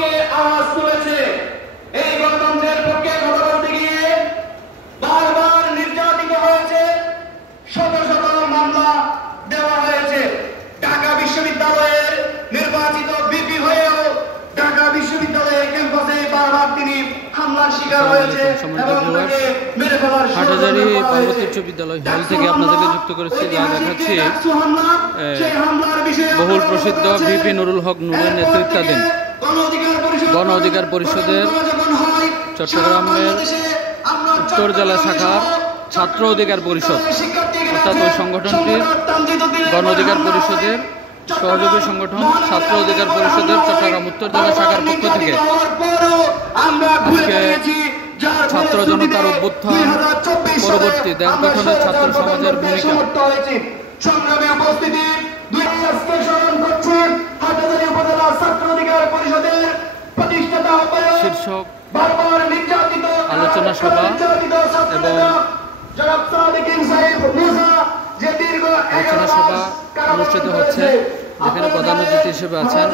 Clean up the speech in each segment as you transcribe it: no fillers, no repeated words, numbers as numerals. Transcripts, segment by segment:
পক্ষে আওয়াজ তুলেছে। এই গণতন্ত্রের পক্ষে কথা বলতে গিয়ে বারবার নির্যাতিত হয়েছে, শত শত মামলা দেওয়া হয়েছে। ঢাকা বিশ্ববিদ্যালয়ের নির্বাচিত ভিপি হয়েও ঢাকা বিশ্ববিদ্যালয়ের ক্যাম্পাসে বারবার তিনি হামলার শিকার হয়েছে এবং তাকে মেরে ফেলার হাটহাজারী পার্বত্য উচ্চ বিদ্যালয় হল থেকে আপনাদেরকে যুক্ত করেছি, যা দেখাচ্ছি বহুল প্রসিদ্ধ ভিপি নুরুল হক নূরের নেতৃত্বাধীন গণ অধিকার পরিষদের চট্টগ্রামের উত্তর জেলা শাখার ছাত্র অধিকার পরিষদ, অর্থাৎ ওই সংগঠনটির গণ অধিকার পরিষদের সহযোগী সংগঠন ছাত্র অধিকার পরিষদের চট্টগ্রাম উত্তর জেলা শাখার পক্ষ থেকে আজকে ছাত্র জনতার অভ্যুত্থান পরবর্তী দেশ গঠনের ছাত্র সমাজের ভূমিকা শীর্ষক আলোচনা সভা এবং আলোচনা সভা অনুষ্ঠিত হচ্ছে, যেখানে প্রধান অতিথি হিসেবে আছেন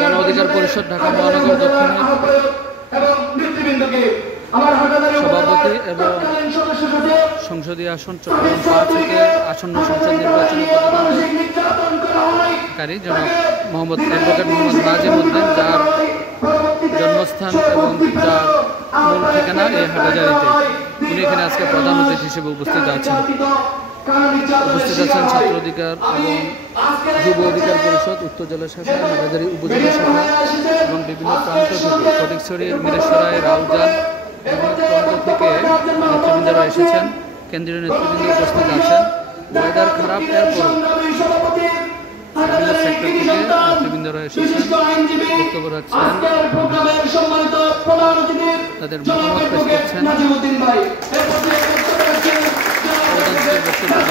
গণ অধিকার পরিষদ ঢাকা মহানগর দক্ষিণের সভাপতি এবং সংসদীয় আসন চট্টগ্রাম 5 থেকে আসন্ন সংসদ নির্বাচনে প্রতিদ্বন্দ্বিতাকারী জনাব অ্যাডভোকেট মোহাম্মদ নাজিম উদ্দিন, যার জন্মস্থান এবং যার মূল ঠিকানা এই হাটহাজারীতে, উনি এখানে আজকে প্রধান অতিথি হিসেবে উপস্থিত আছেন ছাত্র অধিকার এবং যুব অধিকার পরিষদ উত্তর জেলা শাখা, হাটহাজারী উপজেলা শাখা এবং বিভিন্ন প্রান্ত থেকে ফটিকছড়ি, মিরেশ্বরায়, রাউজান বিভিন্ন প্রান্ত থেকে নেতৃবৃন্দরা এসেছেন, কেন্দ্রীয় নেতৃবৃন্দ উপস্থিত আছেন। ওয়েদার খারাপ এরপরও বিভিন্ন সেক্টর থেকে নেতৃবৃন্দরা এসেছেন, বক্তব্য রাখছেন, তাদের মতামত পেশ করছেন। বক্তব্য